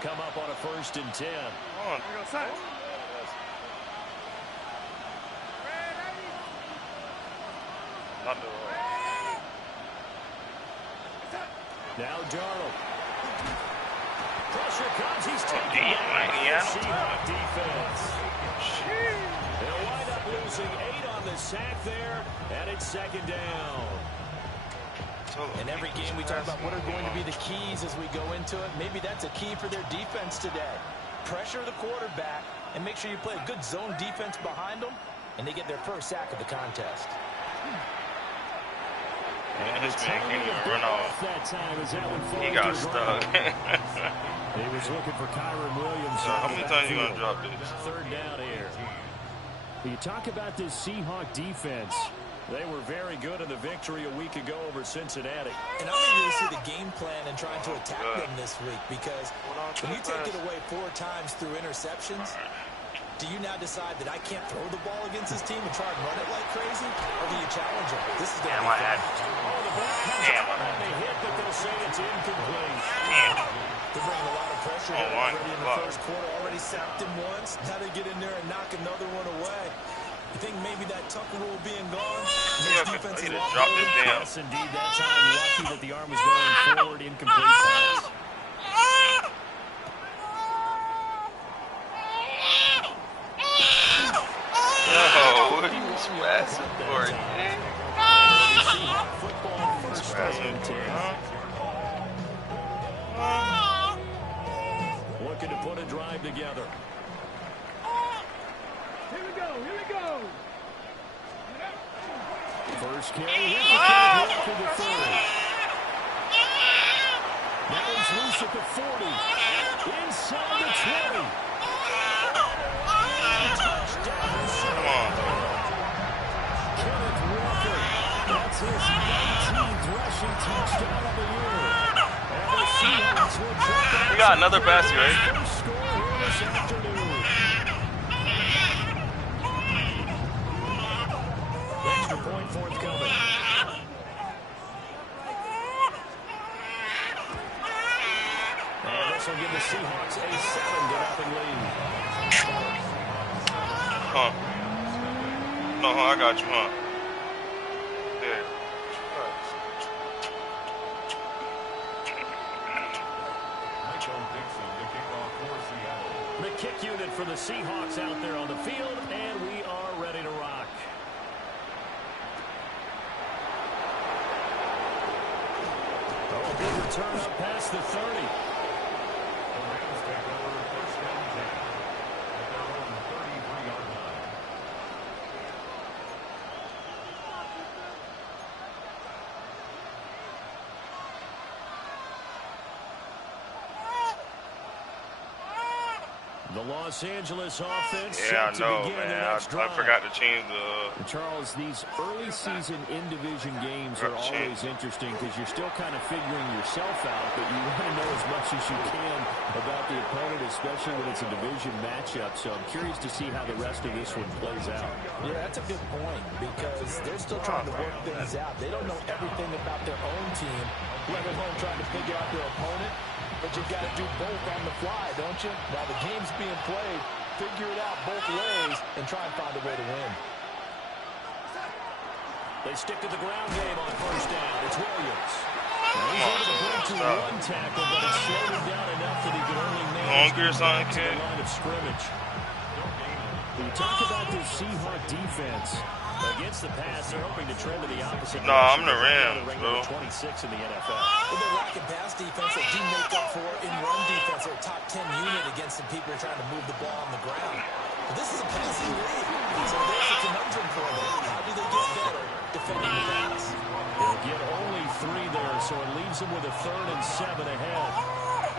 come up on a 1st and 10. Come on. Not the Now Darnold. Pressure comes. He's taking the Seahawks defense. They'll wind up losing 8 on the sack there, and it's 2nd down. In every game we talk about what are going to be the keys as we go into it. Maybe that's a key for their defense today. Pressure the quarterback and make sure you play a good zone defense behind them, and they get their first sack of the contest. Man, this man can't even run off. He got stuck. He was looking for Kyron Williams. So how many times you going to drop this? 3rd down here. You talk about this Seahawk defense. They were very good in the victory a week ago over Cincinnati. And I'm eager to see the game plan and trying to attack them this week, because when you take it away 4 times through interceptions, do you now decide that I can't throw the ball against this team and try and run it like crazy? Or do you challenge them? This is going to be fun. The ball comes out on the hit, but they'll say it's incomplete. They're bringing a lot of pressure already in the first quarter. Already sacked him once. Now they get in there and knock another one away. You think maybe that Tucker rule being gone makes defense a lot better? Yes, indeed. That time, lucky that the arm was going forward. Incomplete pass. No, what are you spazzing for? Looking to put a drive together. Here we go. First carry, to the 30. Now he's loose at the 40. Inside the 20. Come on. Kenneth Walker. That's his 19th rushing touchdown of the year. And the Seahawks will drop. We got another basket, right? First score here this afternoon. Extra point forthcoming. And this will give the Seahawks a 7-0 lead. Huh. No, I got you, huh? There. The kick unit for the Seahawks out there on the field, and we are ready to rock. Oh, big return up past the 30. The Los Angeles offense. Yeah, I know, man. I forgot to change the... Charles, these early season in-division games are always interesting because you're still kind of figuring yourself out, but you want to know as much as you can about the opponent, especially when it's a division matchup. So I'm curious to see how the rest of this one plays out. Yeah, that's a good point, because they're still trying to work things out. They don't know everything about their own team, let alone trying to figure out their opponent. But you've got to do both on the fly, don't you? While the game's being played, figure it out both ways and try and find a way to win. They stick to the ground game on first down. It's Williams. He's able to break to one tackle, but it's slowed him down enough that he could only manage to get to the line of scrimmage. When you talk about this Seahawk defense, against the pass, they're hoping to trend to the opposite. No, I'm the Rams, bro. 26 in the NFL. With their lack of pass defense, they do make up for in run defense. They're a top 10 unit against some people trying to move the ball on the ground. But this is a passing league, so there's a conundrum for them. How do they get better defending the pass? They'll get only 3 there, so it leaves them with a 3rd and 7 ahead.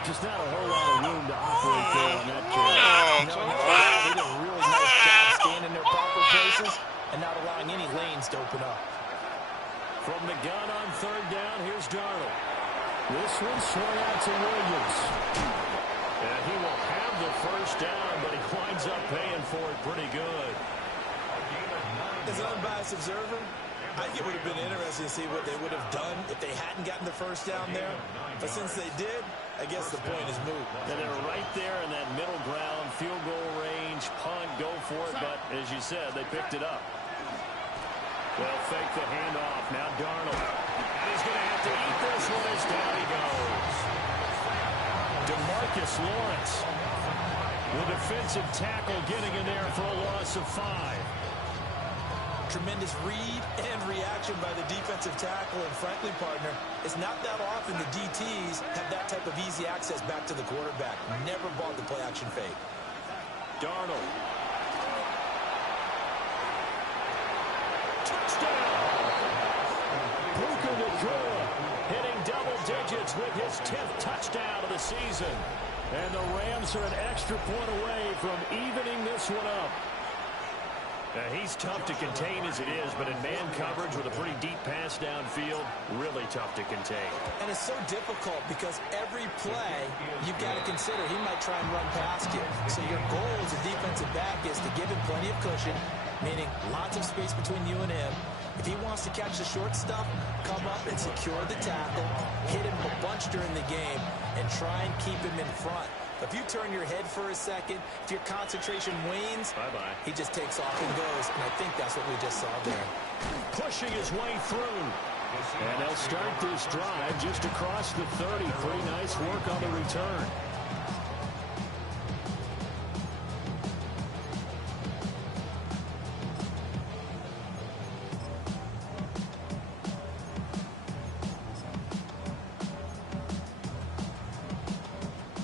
Just not a whole lot of room to operate there on that carry. They did a really nice job staying in their proper places and not allowing any lanes to open up. From the gun on 3rd down, here's Darnold. This one swung out to Williams. And he will have the first down, but he winds up paying for it pretty good. As an unbiased observer, I think it would have been interesting to see what they would have done if they hadn't gotten the first down there. But since they did, I guess the point is moot. And they're right there in that middle ground, field goal range, punt, go for it. But as you said, they picked it up. They'll fake the handoff. Now Darnold. And he's going to have to eat this one as down he goes. DeMarcus Lawrence, the defensive tackle, getting in there for a loss of 5. Tremendous read and reaction by the defensive tackle. And frankly, partner, it's not that often the DTs have that type of easy access back to the quarterback. Never bought the play-action fake. Darnold. Touchdown! Puka Nacua hitting double digits with his 10th touchdown of the season. And the Rams are an extra point away from evening this one up. He's tough to contain as it is, but in man coverage with a pretty deep pass downfield, really tough to contain. And it's so difficult because every play you've got to consider he might try and run past you. So your goal as a defensive back is to give him plenty of cushion, meaning lots of space between you and him. If he wants to catch the short stuff, come up and secure the tackle, hit him a bunch during the game, and try and keep him in front. If you turn your head for a second, if your concentration wanes, bye-bye. He just takes off and goes, and I think that's what we just saw there. Pushing his way through. And they'll start this drive just across the 30. Pretty nice work on the return.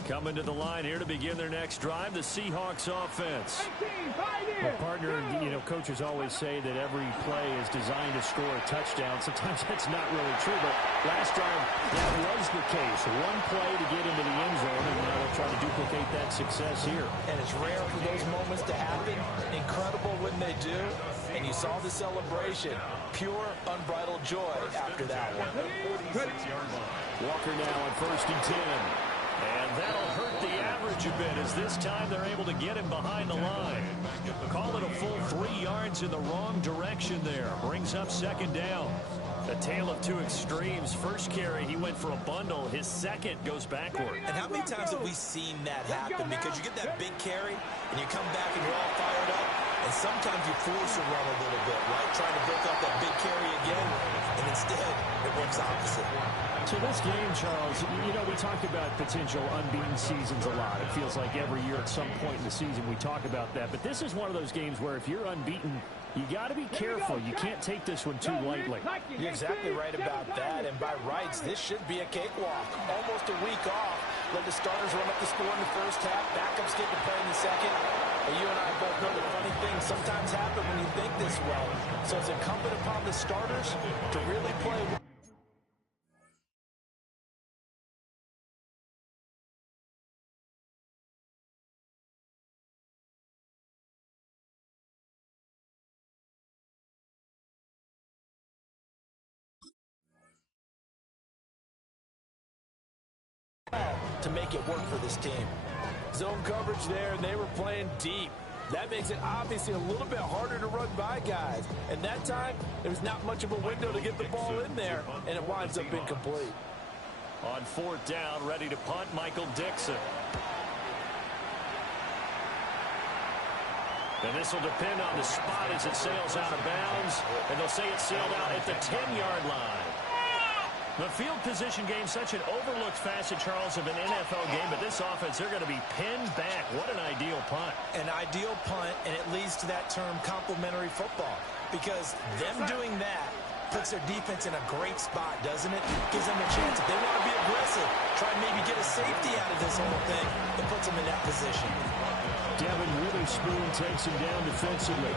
Coming to the line here to begin their next drive, the Seahawks offense. Well, partner, you know, coaches always say that every play is designed to score a touchdown. Sometimes that's not really true, but last drive, that was the case. One play to get into the end zone, and now they'll try to duplicate that success here. And it's rare for those moments to happen. Incredible when they do. And you saw the celebration. Pure, unbridled joy after that one. Walker now on 1st and 10. And that'll hurt the average a bit as this time they're able to get him behind the line. Call it a full 3 yards in the wrong direction there. Brings up 2nd down. A tale of two extremes. First carry, he went for a bundle. His second goes backward. And how many times have we seen that happen? Because you get that big carry, and you come back and you're all fired up, and sometimes you force a run a little bit, right? Trying to break up that big carry again, and instead it works opposite. So this game, Charles, you know, we talked about potential unbeaten seasons a lot. It feels like every year at some point in the season we talk about that. But this is one of those games where if you're unbeaten, you got to be careful. You can't take this one too lightly. You're exactly right about that. And by rights, this should be a cakewalk. Almost a week off. Let the starters run up the score in the first half. Backups get to play in the second. And you and I both know that funny things sometimes happen when you think this way. So it's incumbent upon the starters to really play well. To make it work for this team. Zone coverage there, and they were playing deep. That makes it obviously a little bit harder to run by guys. And that time, there was not much of a window to get the ball in there, and it winds up incomplete. On 4th down, ready to punt, Michael Dixon. And this will depend on the spot as it sails out of bounds. And they'll say it sailed out at the 10-yard line. The field position game, such an overlooked facet, Charles, of an NFL game. But this offense, they're going to be pinned back. What an ideal punt. An ideal punt, and it leads to that term complementary football. Because them doing that puts their defense in a great spot, doesn't it? Gives them a chance. If they want to be aggressive, try and maybe get a safety out of this whole thing, it puts them in that position. Devin Witherspoon takes him down defensively.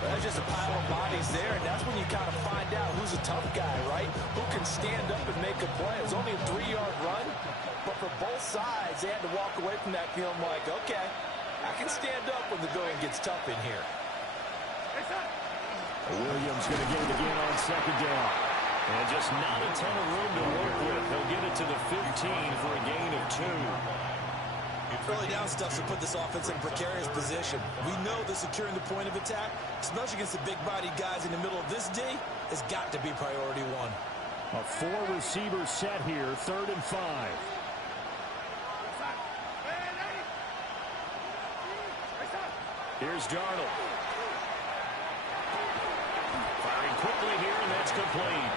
There's just a pile of bodies there, and that's when you kind of find out who's a tough guy, right? Who can stand up and make a play. It was only a 3-yard run, but for both sides, they had to walk away from that feeling like, okay, I can stand up when the going gets tough in here. Williams going to get it again on 2nd down. And just not a ton of room to work with. They'll get it to the 15 for a gain of 2. Early down stuff to put this offense in a precarious position. We know that securing the point of attack, especially against the big-bodied guys in the middle of this D, has got to be priority 1. A 4-receiver set here, 3rd and 5. Here's Darnold. Firing quickly here, and that's complete.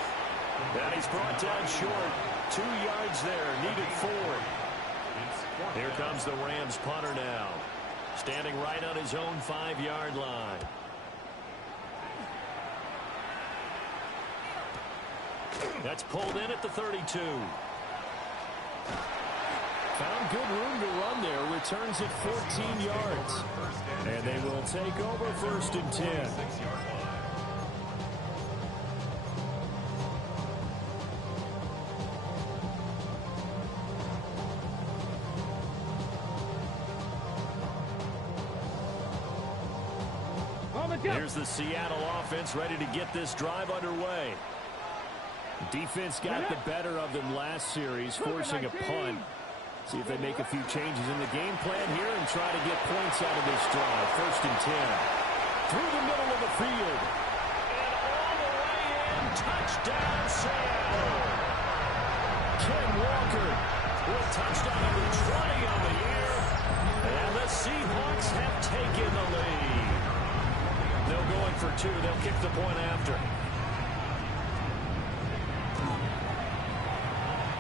And he's brought down short. 2 yards there, needed 4. Here comes the Rams punter now. Standing right on his own 5-yard line. That's pulled in at the 32. Found good room to run there. Returns at 14 yards. And they will take over 1st and 10. Here's the Seattle offense ready to get this drive underway. Defense got the better of them last series, forcing a punt. See if they make a few changes in the game plan here and try to get points out of this drive. 1st and 10. Through the middle of the field. And all the way in. Touchdown, Seattle. Ken Walker with touchdown number 20 on the year. And the Seahawks have taken the lead. They'll go in for 2. They'll kick the point after.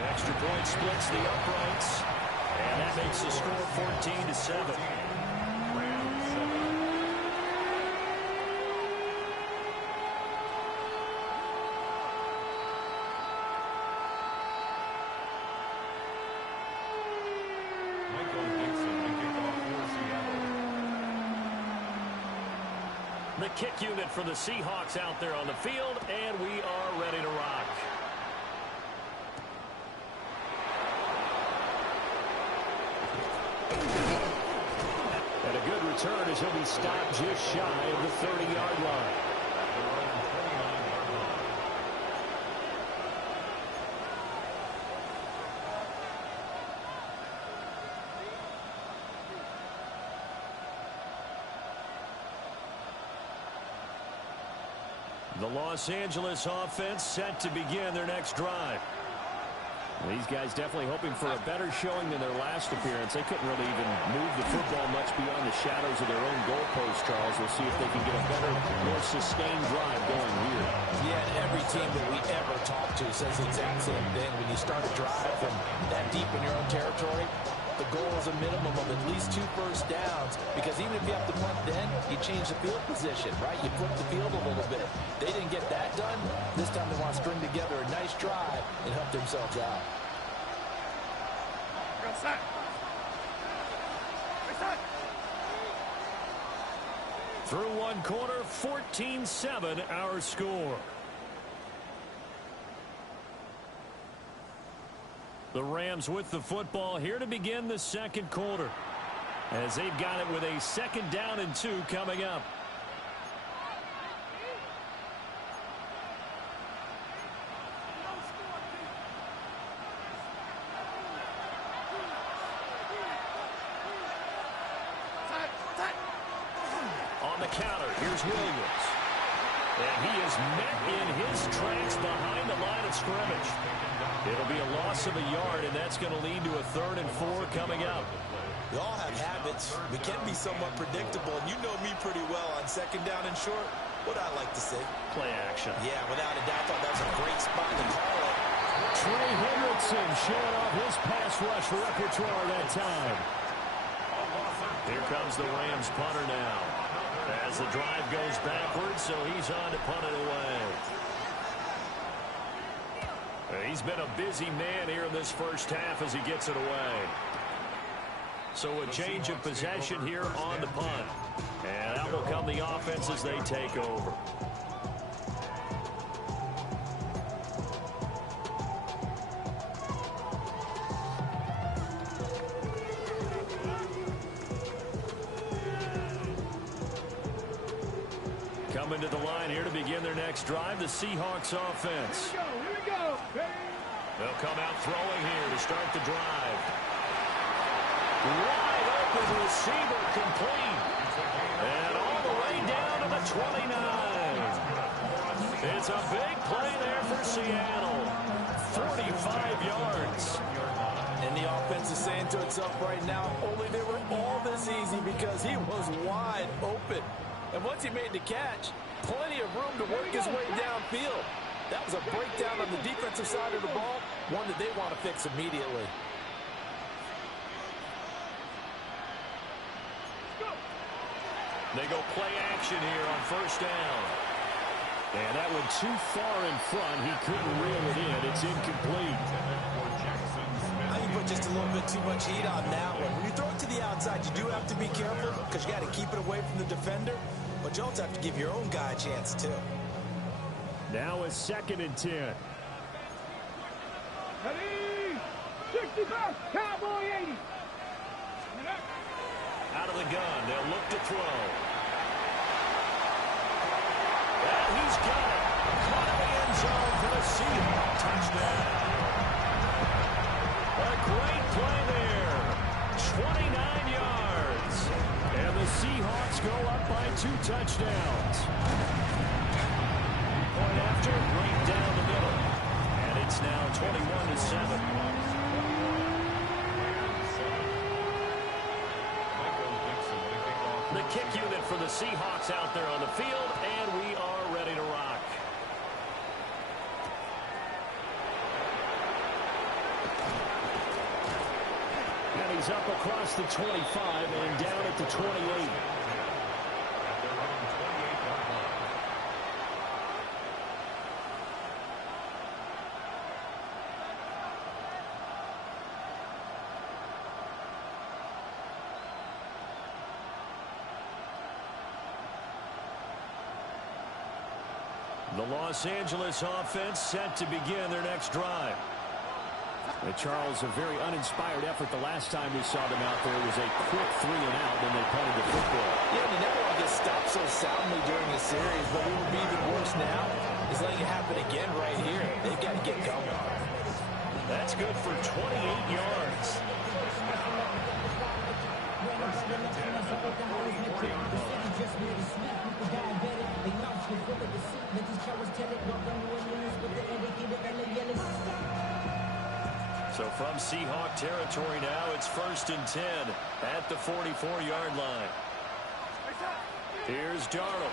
Extra point splits the uprights. And that makes the score 14-7. The kick unit for the Seahawks out there on the field, and we are ready to rock. And a good return as he'll be stopped just shy of the 30-yard line. The Los Angeles offense set to begin their next drive. These guys definitely hoping for a better showing than their last appearance. They couldn't really even move the football much beyond the shadows of their own goalpost, Charles. We'll see if they can get a better, more sustained drive going here. Yeah, and every team that we ever talk to says the exact same thing. When you start a drive from that deep in your own territory, the goal is a minimum of at least 2 first downs, because even if you have to punt then, you change the field position, right? You flip the field a little bit. They didn't get that done. This time they want to string together a nice drive and help themselves out. Through one quarter, 14-7 our score. The Rams with the football here to begin the second quarter, as they've got it with a 2nd down and 2 coming up. On the counter, here's Williams. And he is met in his tracks behind the line of scrimmage. It'll be a loss of a yard, and that's going to lead to a 3rd and 4 coming up. We all have habits. We can be somewhat predictable, and you know me pretty well on 2nd down and short. What I like to say? Play action. Yeah, without a doubt, that was a great spot to call it. Trey Hendrickson showing off his pass rush repertoire that time. Here comes the Rams punter now, as the drive goes backwards, so he's on to punt it away. He's been a busy man here in this first half as he gets it away. So a change of possession here on the punt. And out will come the offense as they take over. Coming to the line here to begin their next drive, the Seahawks offense. Here we go. They'll come out throwing here to start the drive. Wide open receiver complete. And all the way down to the 29. It's a big play there for Seattle. 45 yards. And the offense is saying to itself right now, only they were all this easy because he was wide open. And once he made the catch, plenty of room to work his way downfield. That was a breakdown on the defensive side of the ball, one that they want to fix immediately. They go play action here on first down. And that went too far in front. He couldn't reel it in. It's incomplete. I think you put just a little bit too much heat on that one. When you throw it to the outside, you do have to be careful because you got to keep it away from the defender. But you also have to give your own guy a chance, too. Now a 2nd and 10. Ready? 65, Cowboy 80. Out of the gun, they'll look to throw. And he's got it. Caught in the end zone for the Seahawks. Touchdown. A great play there. 29 yards. And the Seahawks go up by 2 touchdowns. Point after, right down the middle. And it's now 21-7. The kick unit for the Seahawks out there on the field, and we are ready to rock. And he's up across the 25 and down at the 28. The Los Angeles offense set to begin their next drive. And Charles, a very uninspired effort the last time we saw them out there. It was a quick 3-and-out when they punted the football. Yeah, they never want to get stopped so soundly during the series, but what would be even worse now is letting it happen again right here. They've got to get going. That's good for 28 yards. So from Seahawk territory now, it's 1st and 10 at the 44-yard line. Here's Darnold.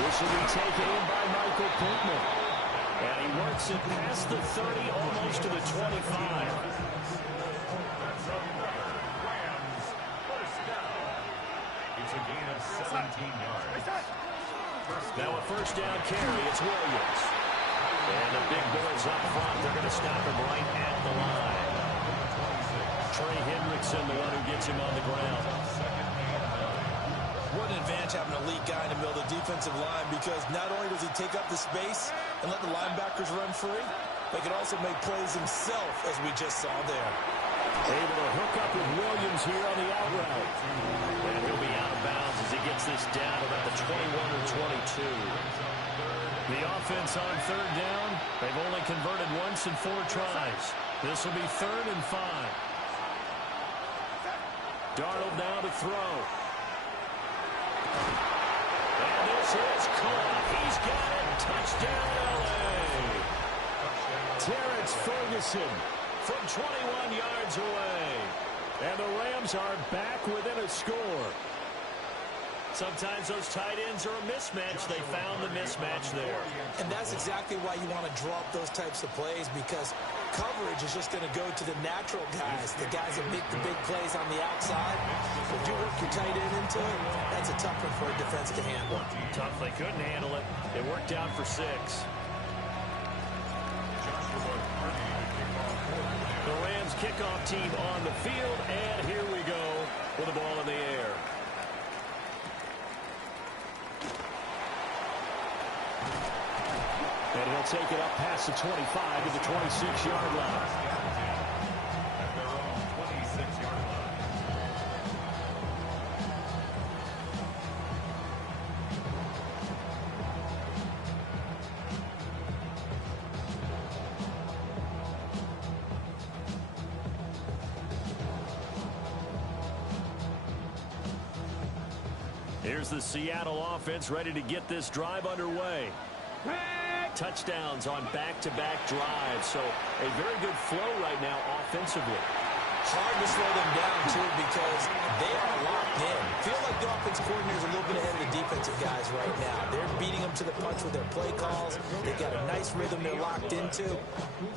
This will be taken in by Michael Pittman. And he works it past the 30, almost to the 25. Now a 1st down carry. It's Williams. And the big boys up front, they're going to stop him right at the line. Trey Hendrickson, the one who gets him on the ground. What an advantage having an elite guy in the middle of the defensive line, because not only does he take up the space and let the linebackers run free, but he can also make plays himself, as we just saw there. Able to hook up with Williams here on the out route. And he'll be out of bounds as he gets this down about the 21 or 22. The offense on 3rd down, they've only converted once in 4 tries. This will be 3rd and 5. Darnold now to throw. And this is caught. He's got it. Touchdown, L.A. Terrence Ferguson from 21 yards away. And the Rams are back within a score. Sometimes those tight ends are a mismatch. They found the mismatch there. And that's exactly why you want to draw up those types of plays, because coverage is just going to go to the natural guys, the guys that make the big plays on the outside. If you work your tight end into it, that's a tough one for a defense to handle. Tough. They couldn't handle it. It worked out for 6. The Rams kickoff team on the field, and here we go with the ball in the air. And he'll take it up past the 25 to the 26-yard line. At their own 26-yard line. Here's the Seattle offense ready to get this drive underway. Touchdowns on back-to-back drives, so a very good flow right now offensively. Hard to slow them down, too, because they are locked in. Feel like the offense coordinator is a little bit ahead of the defensive guys right now. They're beating them to the punch with their play calls. They've got a nice rhythm they're locked into.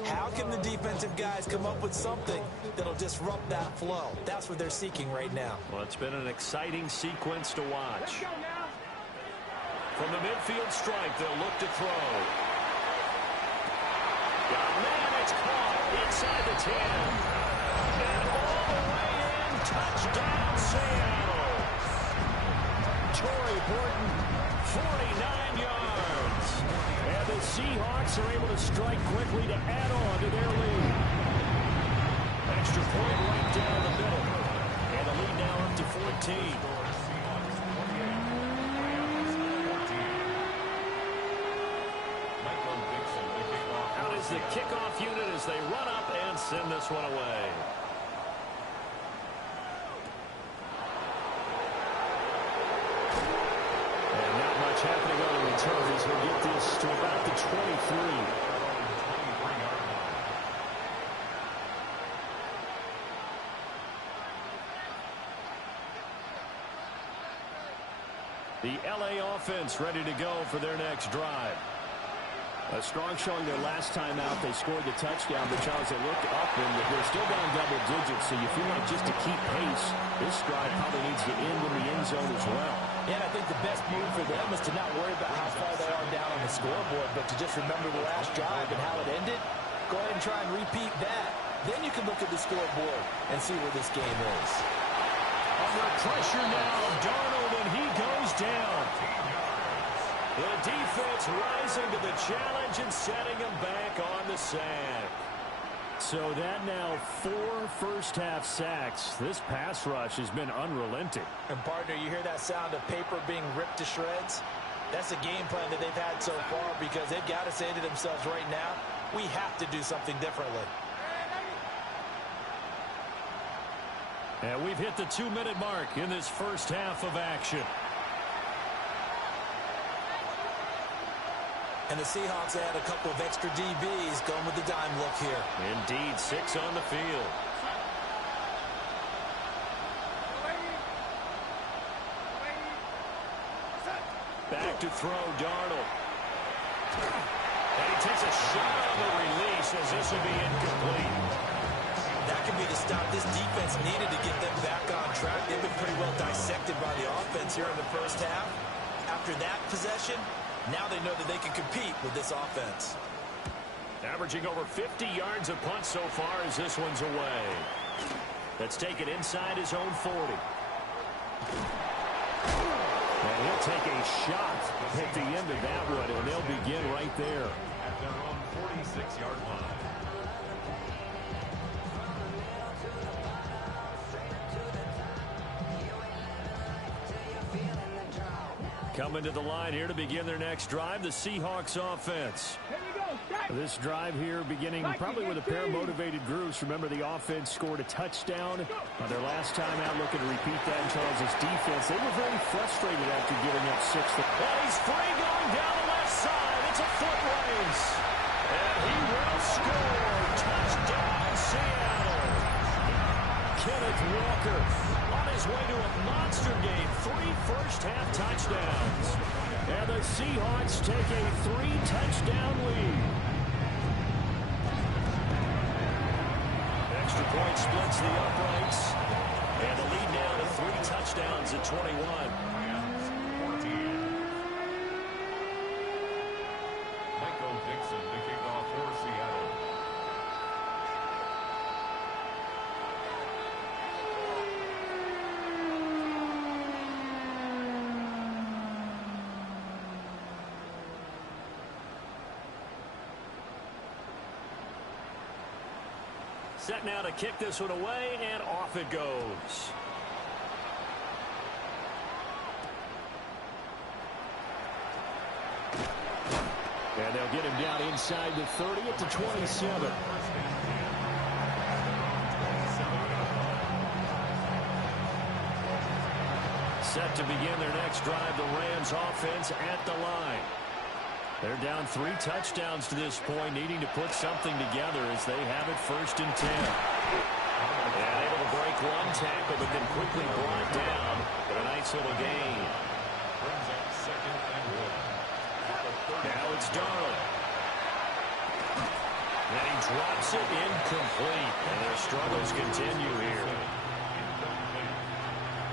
How can the defensive guys come up with something that'll disrupt that flow? That's what they're seeking right now. Well, it's been an exciting sequence to watch. From the midfield stripe, they'll look to throw. Man, it's caught inside the 10. And all the way in, touchdown Seattle. Torrey Horton, 49 yards. And the Seahawks are able to strike quickly to add on to their lead. Extra point right down the middle. And the lead now up to 14. The kickoff unit as they run up and send this one away. And not much happening on the return as we get this to about the 23. The LA offense ready to go for their next drive. A strong showing their last time out. They scored the touchdown, but Charles, they looked up and they're still down double digits, so you feel like just to keep pace, this drive probably needs to end in the end zone as well. Yeah, I think the best move for them is to not worry about how far they are down on the scoreboard, but to just remember the last drive and how it ended. Go ahead and try and repeat that. Then you can look at the scoreboard and see where this game is. Under pressure now, Darnold, and he goes down. The defense rising to the challenge and setting him back on the sack. So that now 4 first-half sacks. This pass rush has been unrelenting. And, partner, you hear that sound of paper being ripped to shreds? That's the game plan that they've had so far because they've got to say to themselves right now, we have to do something differently. And we've hit the 2-minute mark in this first half of action. And the Seahawks add a couple of extra DBs going with the dime look here. Indeed, 6 on the field. Back to throw, Darnold. And he takes a shot on the release as this will be incomplete. That could be the stop this defense needed to get them back on track. They've been pretty well dissected by the offense here in the first half. After that possession, now they know that they can compete with this offense. Averaging over 50 yards a punt so far as this one's away. That's taken inside his own 40. And he'll take a shot at the end of that one, and they'll begin right there. At their own 46-yard line. Coming to the line here to begin their next drive, the Seahawks offense. This drive here beginning probably with a pair of motivated groups. Remember, the offense scored a touchdown on their last time out, looking to repeat that in Charles' defense. They were very frustrated after giving up 6. And he's free going down the left side. It's a foot race. And he will score. Touchdown, Seattle. Kenneth Walker on his way to a monster game. 3 first-half touchdowns. And the Seahawks take a 3-touchdown lead. Extra point splits the uprights. And the lead now to 3 touchdowns at 21. Michael Dixon to kick off for Seattle. Set now to kick this one away, and off it goes. And they'll get him down inside the 30 at the 27. Set to begin their next drive, the Rams offense at the line. They're down 3 touchdowns to this point, needing to put something together as they have it 1st and 10. And able to break 1 tackle, but then quickly brought down. But a nice little gain. Now it's Darling. And he drops it incomplete. And their struggles continue here.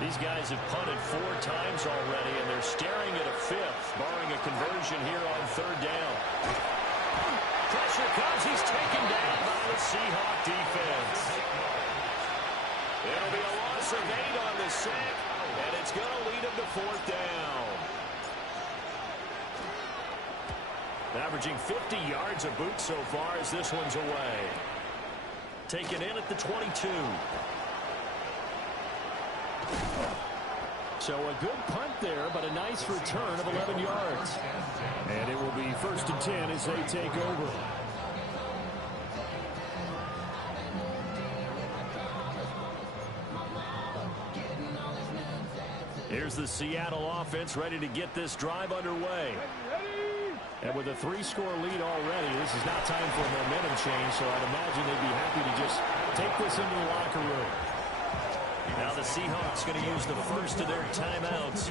These guys have punted 4 times already, and they're staring at a 5th, barring a conversion here on 3rd down. Pressure comes. He's taken down by the Seahawk defense. It'll be a loss of 8 on the sack, and it's going to lead him to 4th down. Averaging 50 yards a boot so far as this one's away. Taken in at the 22. So a good punt there, but a nice return of 11 yards. And it will be 1st and 10 as they take over. Here's the Seattle offense ready to get this drive underway. And with a 3-score lead already, this is not time for a momentum change, so I'd imagine they'd be happy to just take this into the locker room. Now the Seahawks going to use the first of their timeouts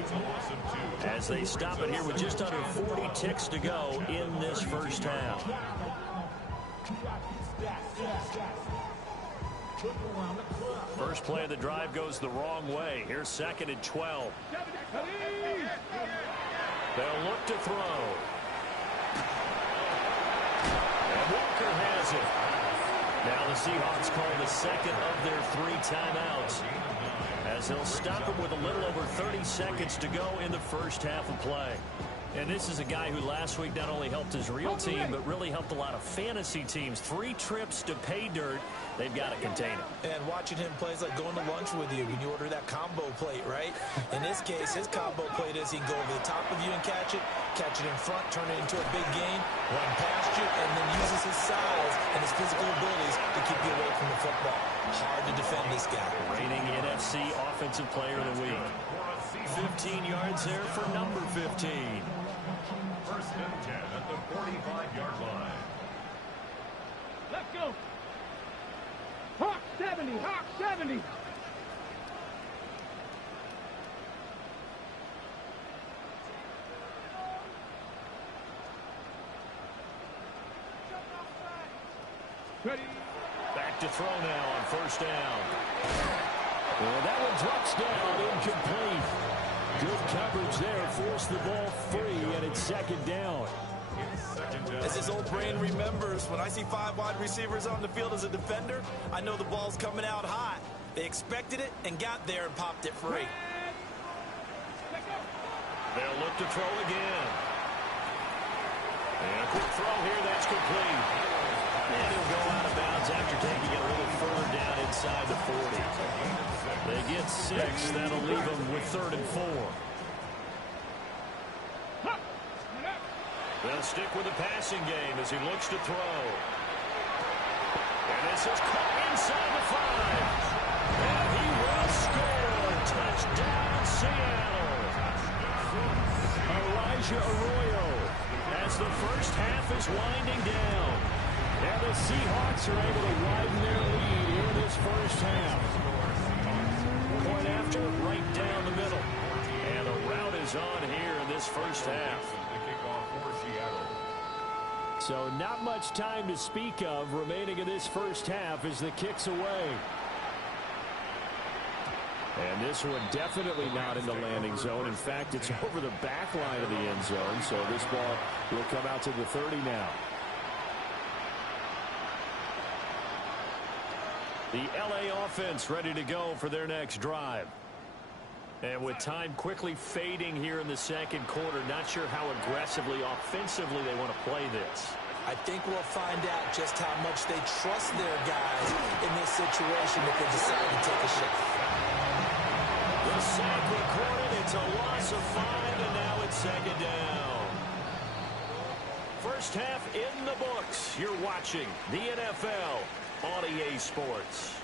as they stop it here with just under 40 ticks to go in this first half. First play of the drive goes the wrong way. Here's 2nd and 12. They'll look to throw. And Walker has it. Now the Seahawks call the 2nd of their 3 timeouts as they'll stop him with a little over 30 seconds to go in the first half of play. And this is a guy who last week not only helped his real team, but really helped a lot of fantasy teams. 3 trips to pay dirt. They've got to contain him. And watching him play is like going to lunch with you when you order that combo plate, right? In this case, his combo plate is he can go over the top of you and catch it in front, turn it into a big gain, run past you, and then uses his size and his physical abilities to keep you away from the football. Hard to defend this guy. Reigning NFC Offensive Player of the Week. 15 yards there for number 15. 1st and 10 at the 45-yard line. Let's go. Hawk 70, Hawk 70. Ready. Back to throw now on 1st down. Well, that one drops down, incomplete. Good coverage there, forced the ball free, and it's 2nd down. As his old brain remembers, when I see 5 wide receivers on the field as a defender, I know the ball's coming out hot. They expected it and got there and popped it free. They'll look to throw again. And a quick throw here, that's complete. And he'll go out of bounds after taking it a little further down inside the 40. They get 6. That'll leave them with 3rd and 4. They'll stick with the passing game as he looks to throw. And this is caught inside the 5. And he will score. Touchdown, Seattle. Elijah Arroyo as the first half is winding down. And the Seahawks are able to widen their lead in this first half. Point after, right down the middle. And the route is on here in this first half. So not much time to speak of remaining in this first half as the kick's away. And this one definitely not in the landing zone. In fact, it's over the back line of the end zone. So this ball will come out to the 30 now. The LA offense ready to go for their next drive. And with time quickly fading here in the 2nd quarter, not sure how aggressively, offensively they want to play this. I think we'll find out just how much they trust their guys in this situation if they decide to take a shot. The sack recorded. It's a loss of 5, and now it's 2nd down. First half in the books. You're watching the NFL on EA Sports.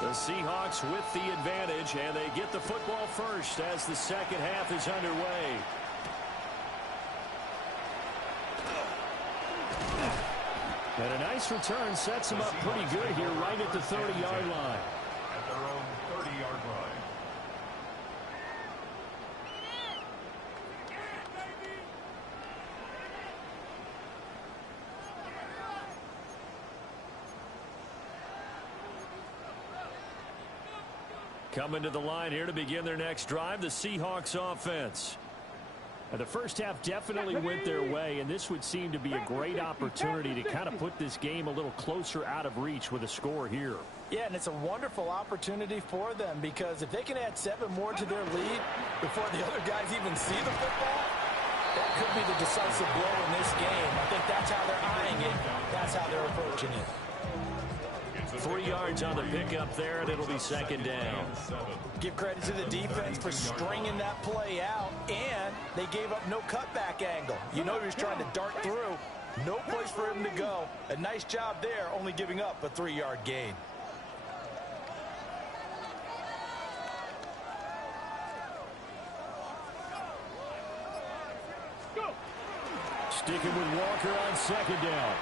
The Seahawks with the advantage, and they get the football first as the second half is underway. And a nice return sets them up pretty good here right at the 30-yard line. At their own 30-yard line. Coming to the line here to begin their next drive, the Seahawks offense. And the first half definitely went their way, and this would seem to be a great opportunity to kind of put this game a little closer out of reach with a score here. Yeah, and it's a wonderful opportunity for them because if they can add 7 more to their lead before the other guys even see the football, that could be the decisive blow in this game. I think that's how they're eyeing it. That's how they're approaching it. 3 yards on the pickup there, and it'll be second down. Give credit to the defense for stringing that play out, and they gave up no cutback angle. You know he was trying to dart through. No place for him to go. A nice job there, only giving up a 3-yard gain. Sticking with Walker on second down.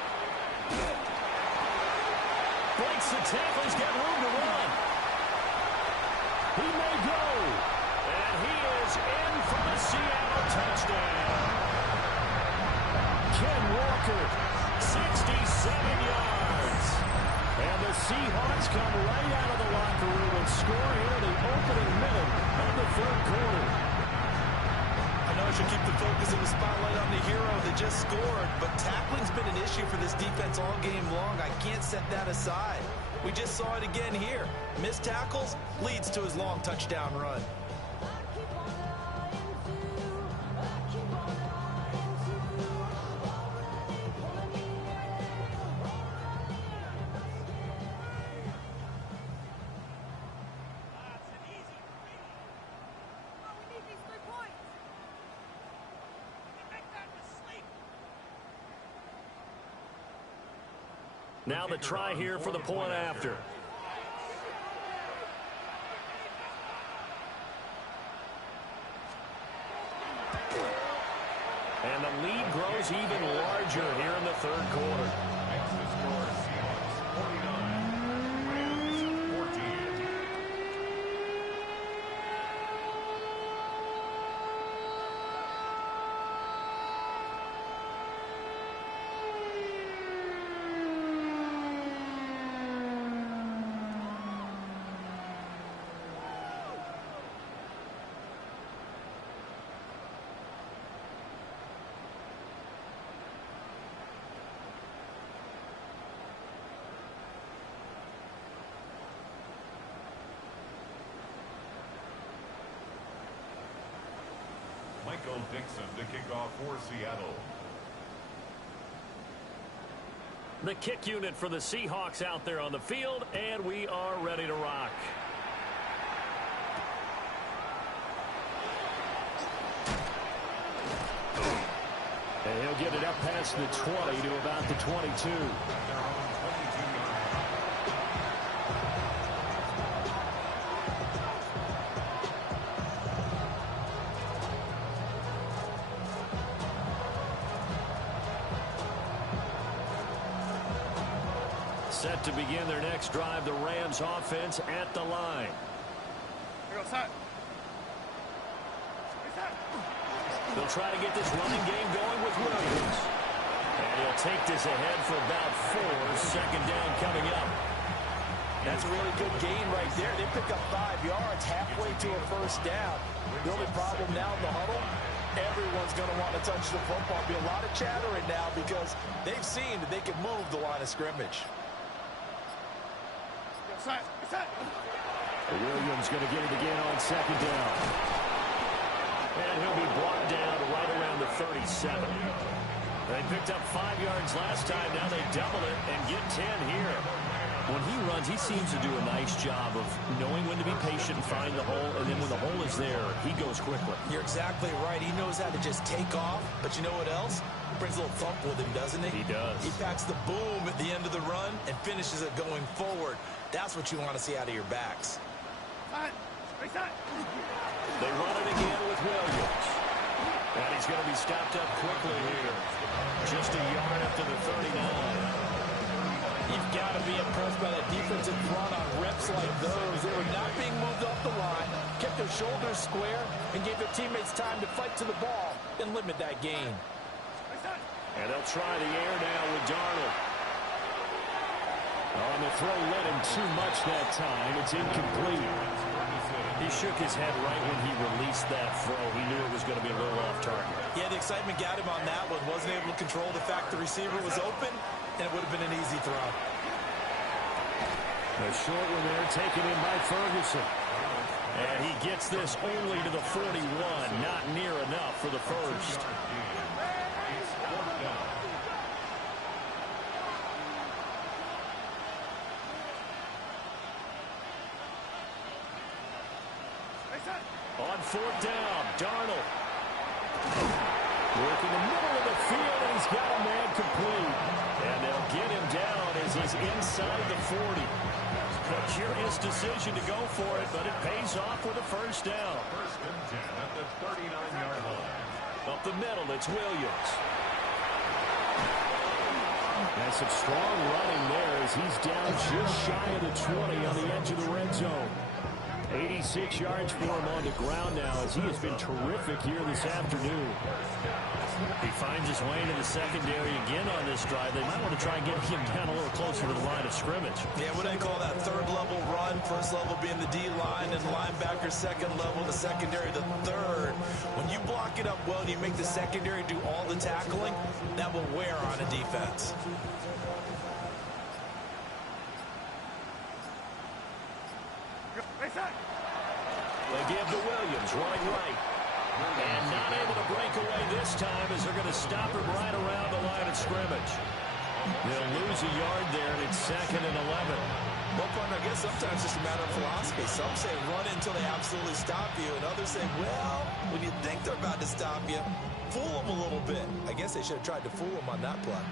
Breaks the tackle. He's got room to run. He may go. And he is in for the Seattle touchdown. Ken Walker, 67 yards. And the Seahawks come right out of the locker room and score here in the opening minute of the third quarter. I know I should keep the focus and the spotlight on the hero that just scored, but tackling's been an issue for this defense all game long. I can't set that aside. We just saw it again here. Missed tackles leads to his long touchdown run. Now the try here for the point after. And the lead grows even larger here in the third quarter. Makes the score Seahawks 49, Rams 14. Michael Dixon to kick off for Seattle. The kick unit for the Seahawks out there on the field, and we are ready to rock. And he'll get it up past the 20 to about the 22. Set to begin their next drive, the Rams offense at the line. They'll try to get this running game going with Williams. And he'll take this ahead for about 4. Second down coming up. That's a really good gain right there. They pick up 5 yards halfway to a first down. The only problem now in the huddle, everyone's going to want to touch the football. There'll be a lot of chattering now because they've seen that they can move the line of scrimmage. Williams going to get it again on second down. And he'll be brought down right around the 37. They picked up 5 yards last time. Now they double it and get 10 here. When he runs, he seems to do a nice job of knowing when to be patient and find the hole. And then when the hole is there, he goes quickly. You're exactly right. He knows how to just take off. But you know what else? He brings a little thump with him, doesn't he? He does. He packs the boom at the end of the run and finishes it going forward. That's That's what you want to see out of your backs. They run it again with Williams. And he's going to be stopped up quickly here. Just a yard up to the 39. You've got to be impressed by that defensive front on reps like those. They were not being moved off the line, kept their shoulders square, and gave their teammates time to fight to the ball and limit that gain. And they'll try the air now with Darnold. On the throw led him too much that time. It's incomplete. He shook his head right when he released that throw. He knew it was going to be a little off target. Yeah, the excitement got him on that one. Wasn't able to control the fact the receiver was open, and it would have been an easy throw. The short one there taken in by Ferguson. And he gets this only to the 41. Not near enough for the first. On fourth down, Darnold. Working the middle of the field, and he's got a man complete. And they'll get him down as he's inside the 40. A curious decision to go for it, but it pays off with a first down. First and 10 at the 39-yard line. Up the middle, it's Williams. And some strong running there as he's down just shy of the 20 on the edge of the red zone. 86 yards for him on the ground now as he has been terrific here this afternoon. He finds his way into the secondary again on this drive. They might want to try and get him down a little closer to the line of scrimmage. Yeah, what I call that third level run. First level being the D-line and linebacker. Second level, the secondary, the third. When you block it up well and you make the secondary do all the tackling, that will wear on a defense. They give to Williams, running right. And not able to break away this time as they're going to stop him right around the line of scrimmage. They'll lose a yard there, and it's 2nd and 11. Well, partner, I guess sometimes it's a matter of philosophy. Some say run until they absolutely stop you, and others say, well, when you think they're about to stop you, fool them a little bit. I guess they should have tried to fool them on that play.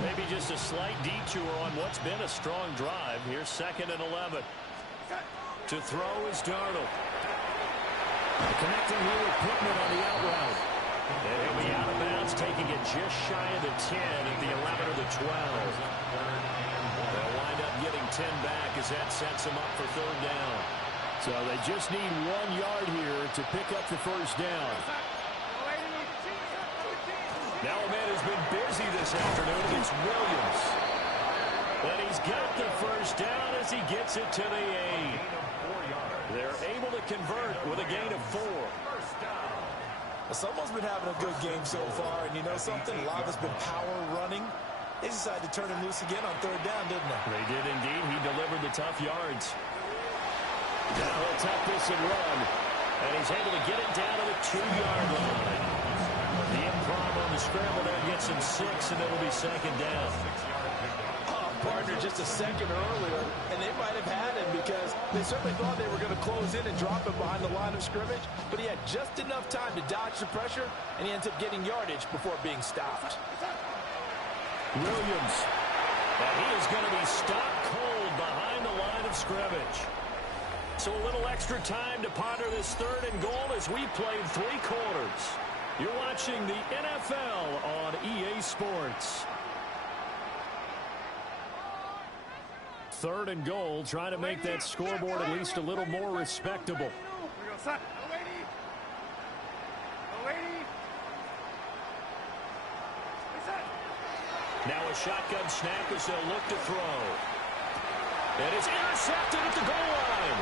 Maybe just a slight detour on what's been a strong drive. Here's 2nd and 11. To throw is Darnold. Connecting here with Pittman on the out route. And he'll be out of bounds, taking it just shy of the 10 at the 11 or the 12. They'll wind up getting 10 back as that sets them up for 3rd down. So they just need 1 yard here to pick up the first down. Now a man who's been busy this afternoon is Williams. And he's got the first down as he gets it to the 8. They're able to convert with a gain of 4. Well, someone's been having a good game so far, and you know something? A lot of it's been power running. They decided to turn him loose again on 3rd down, didn't they? They did indeed. He delivered the tough yards. Now he'll tuck this and run. And he's able to get it down to the 2-yard line. The improv on the scramble there gets him 6, and it'll be 2nd down. Partner just a second earlier, and they might have had him because they certainly thought they were going to close in and drop him behind the line of scrimmage, but he had just enough time to dodge the pressure, and he ends up getting yardage before being stopped. Williams. And he is going to be stopped cold behind the line of scrimmage. So a little extra time to ponder this 3rd and goal as we played 3 quarters. You're watching the NFL on EA Sports. 3rd and goal, trying to make that scoreboard at least a little more respectable. Now a shotgun snap as they'll look to throw. And it's intercepted at the goal line.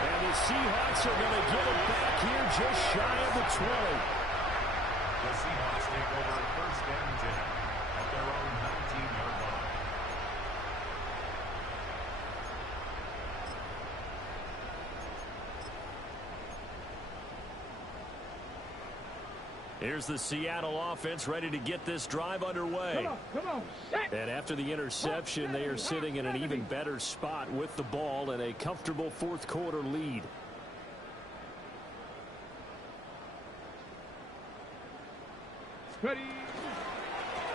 And the Seahawks are going to get it back here just shy of the 20. The Seahawks take over 1st and 10 at their own 19-yard line. Here's the Seattle offense ready to get this drive underway. Come on. And after the interception, they are sitting in an even better spot with the ball and a comfortable 4th quarter lead. Ready.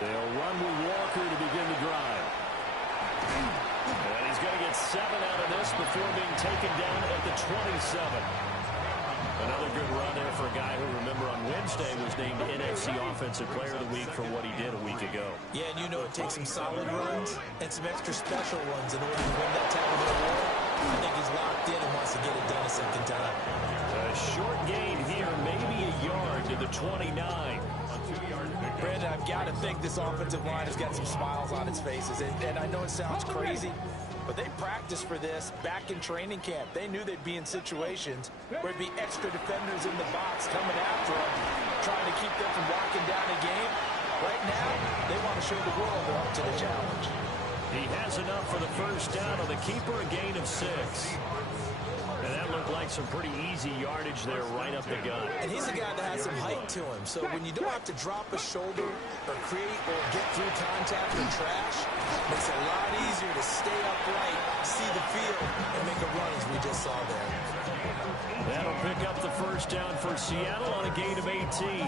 They'll run with Walker to begin the drive. And he's going to get 7 out of this before being taken down at the 27. Another good run there for a guy who, remember, on Wednesday was named NFC Offensive Player of the Week for what he did a week ago. Yeah, and you know it takes some solid runs and some extra special runs in order to win that type of award. I think he's locked in and wants to get it done a second time. A short gain here, maybe a yard to the 29. Brandon, I've got to think this offensive line has got some smiles on its faces. And I know it sounds crazy, but they practiced for this back in training camp. They knew they'd be in situations where there'd be extra defenders in the box coming after them, trying to keep them from locking down a game. Right now, they want to show the world they're up to the challenge. He has enough for the first down on the keeper, a gain of 6. And that looked like some pretty easy yardage there right up the gut. And he's a guy that has some height to him. So when you don't have to drop a shoulder or create or get through contact or trash, it makes it a lot easier to stay upright, see the field, and make a run as we just saw there. That'll pick up the first down for Seattle on a gain of 18.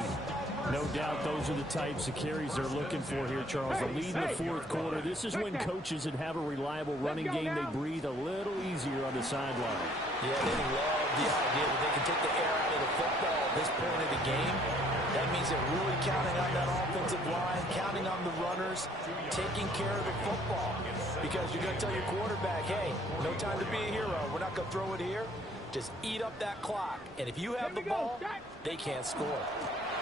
No doubt those are the types of carries they're looking for here, Charles. The lead in the fourth quarter. This is when coaches that have a reliable running game, they breathe a little easier on the sideline. Yeah, they love the idea that they can take the air out of the football at this point of the game. That means they're really counting on that offensive line, counting on the runners, taking care of the football. Because you're going to tell your quarterback, hey, no time to be a hero. We're not going to throw it here. Just eat up that clock. And if you have the ball, they can't score.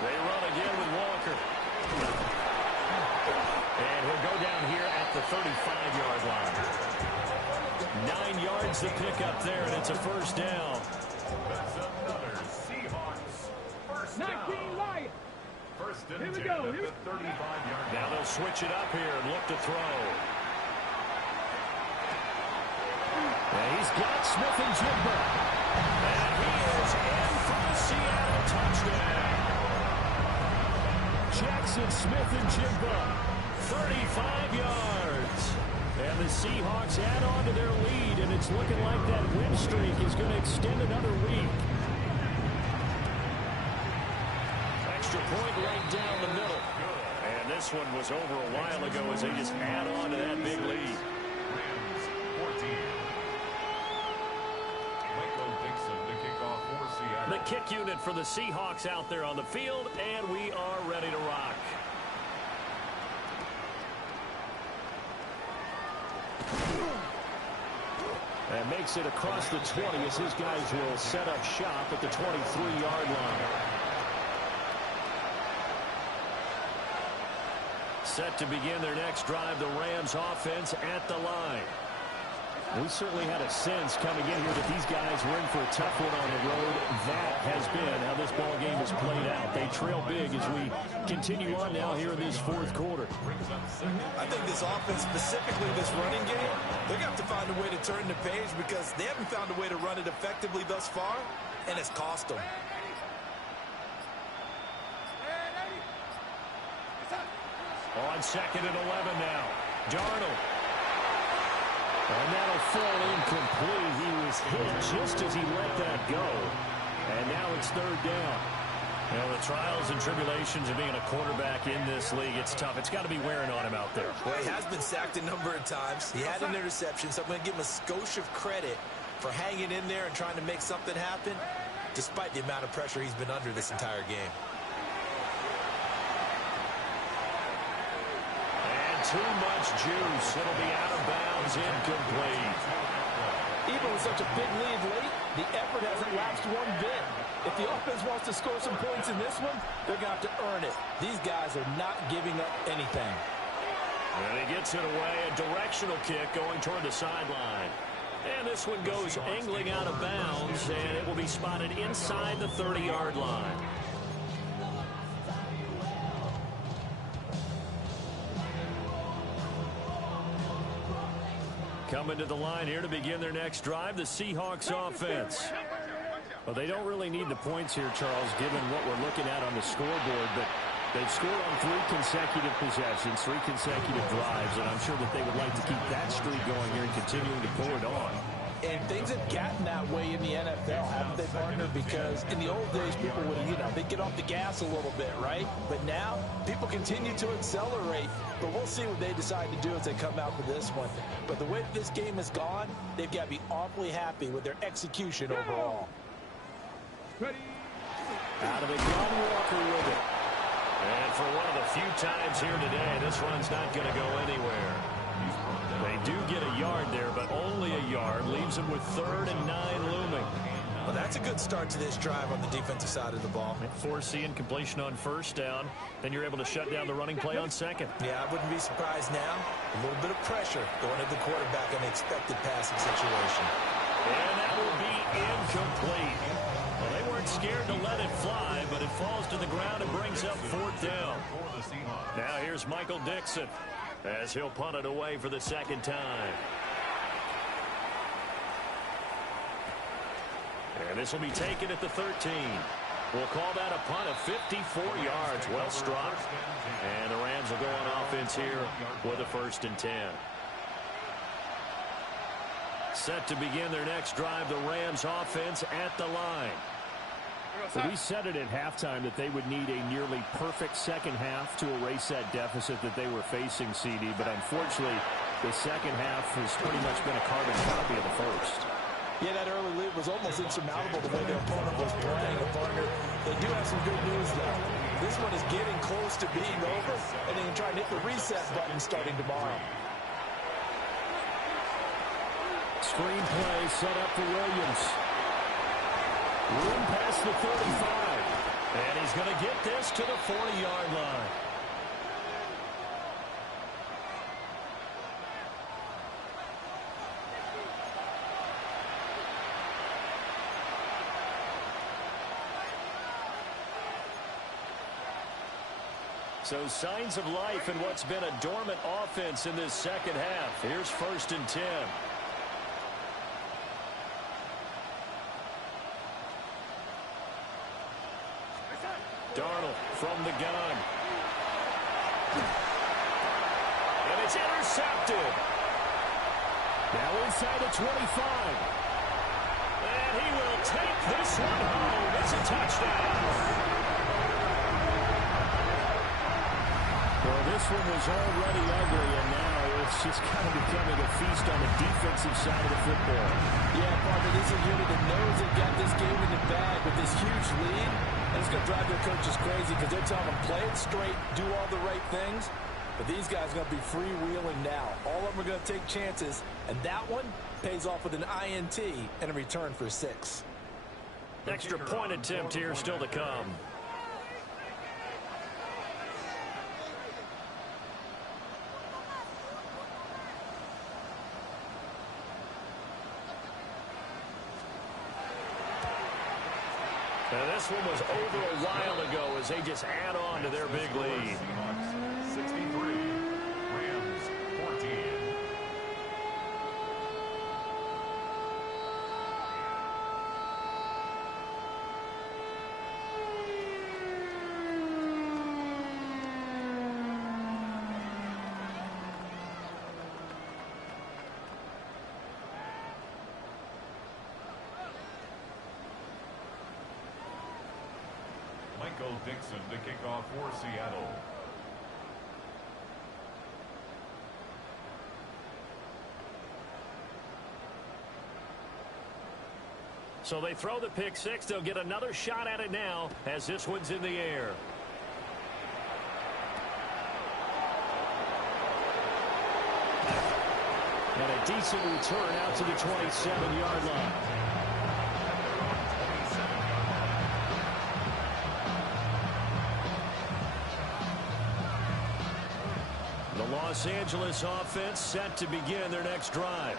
They run again with Walker. And he'll go down here at the 35-yard line. 9 yards to pick up there, and it's a first down. That's another Seahawks first 19 down. Lions. First and Here we 10 go. at the 35-yard line. Now they'll switch it up here and look to throw. And he's got Smith-Njigba. And he is in for the Seattle touchdown. Jackson Smith-Njigba, 35 yards. And the Seahawks add on to their lead, and it's looking like that win streak is going to extend another week. Extra point right down the middle. And this one was over a while ago as they just add on to that big lead. Rams 14. Michael Dixon to kick off for Seattle. The kick unit for the Seahawks out there on the field, and we are ready to rock. And makes it across the 20 as his guys will set up shop at the 23-yard line. Set to begin their next drive, the Rams offense at the line. We certainly had a sense coming in here that these guys were in for a tough one on the road. That has been how this ball game has played out. They trail big as we continue on now here in this fourth quarter. I think this offense, specifically this running game, they're going to have to find a way to turn the page because they haven't found a way to run it effectively thus far, and it's cost them. On second and 11 now. Darnold. And that'll fall incomplete. He was hit just as he let that go. And now it's third down. You know, the trials and tribulations of being a quarterback in this league, it's tough. It's got to be wearing on him out there. Well, he has been sacked a number of times. He had an interception, so I'm going to give him a skosh of credit for hanging in there and trying to make something happen, despite the amount of pressure he's been under this entire game. Too much juice. It'll be out of bounds, incomplete. Even with such a big lead late, the effort hasn't lapsed one bit. If the offense wants to score some points in this one, they're going to have to earn it. These guys are not giving up anything. And he gets it away, a directional kick going toward the sideline. And this one goes angling out of bounds, and it will be spotted inside the 30-yard line. Coming to the line here to begin their next drive, the Seahawks offense. Well, they don't really need the points here, Charles, given what we're looking at on the scoreboard, but they've scored on 3 consecutive possessions, 3 consecutive drives, and I'm sure that they would like to keep that streak going here and continuing to pull it on. And things have gotten that way in the NFL, haven't they, partner? Because in the old days, people would, they'd get off the gas a little bit, right? But now, people people continue to accelerate, but we'll see what they decide to do as they come out for this one. But the way this game has gone, they've got to be awfully happy with their execution overall. Ready. Out of the gun, Walker with it. And for one of the few times here today, this run's not going to go anywhere. They do get a yard there, but only a yard. Leaves them with 3rd and 9 looming. Well, that's a good start to this drive on the defensive side of the ball. Foreseeing completion on 1st down. Then you're able to shut down the running play on 2nd. Yeah, I wouldn't be surprised now. A little bit of pressure going at the quarterback in an expected passing situation. And that will be incomplete. Well, they weren't scared to let it fly, but it falls to the ground and brings up 4th down. Now here's Michael Dixon as he'll punt it away for the 2nd time. And this will be taken at the 13. We'll call that a punt of 54 yards. Well struck. And the Rams will go on offense here with a 1st and 10. Set to begin their next drive, the Rams offense at the line. So we said it at halftime that they would need a nearly perfect second half to erase that deficit that they were facing, CD. But unfortunately, the second half has pretty much been a carbon copy of the first. Yeah, that early lead was almost insurmountable the way their opponent was playing. Partner, they do have some good news, though. This one is getting close to being over, and they can try and hit the reset button starting tomorrow. Screen play set up for Williams. Room past the 35. And he's going to get this to the 40-yard line. So signs of life in what's been a dormant offense in this second half. Here's 1st and 10. Darnold from the gun. And it's intercepted. Now inside the 25. And he will take this one home. It's a touchdown. Well, this one was already ugly, and now it's just kind of becoming a feast on the defensive side of the football. Yeah, partner, this is a unit that knows they got this game in the bag with this huge lead. And it's going to drive their coaches crazy because they're telling them play it straight, do all the right things. But these guys are going to be freewheeling now. All of them are going to take chances, and that one pays off with an INT and a return for 6. Extra point attempt here still to come. And this one was over a while ago as they just add on to their big lead. 63, Rams 14. Michael Dixon to kick off for Seattle. So they throw the pick 6. They'll get another shot at it now as this one's in the air. And a decent return out to the 27-yard line. Los Angeles offense set to begin their next drive.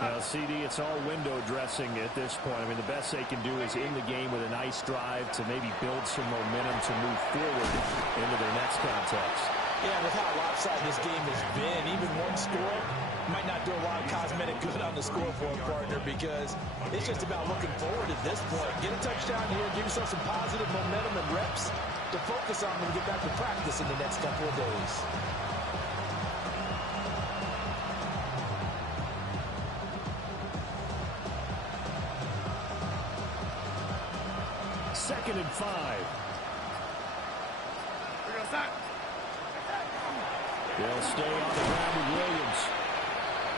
Now, CD, it's all window dressing at this point. I mean, the best they can do is in the game with a nice drive to maybe build some momentum to move forward into their next context. Yeah, with how lopsided this game has been, even one score might not do a lot of cosmetic good on the scoreboard, partner, because it's just about looking forward at this point. Get a touchdown here, give yourself some positive momentum and reps to focus on and get back to practice in the next couple of days. Second and 5. They'll stay on the ground with Williams.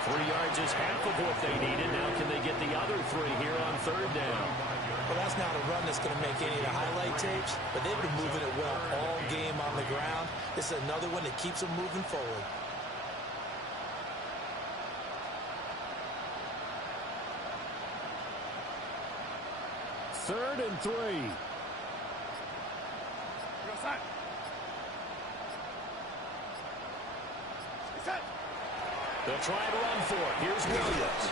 3 yards is half of what they needed. Now can they get the other 3 here on 3rd down? Well, that's not a run that's going to make any of the highlight tapes, but they've been moving it well all game on the ground. This is another one that keeps them moving forward. Third and 3. They'll try and run for it. Here's Williams.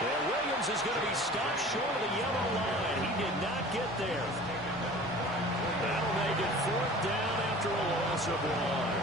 And Williams is going to be stopped short of the yellow line. He did not get there. That'll make it 4th down after a loss of 1.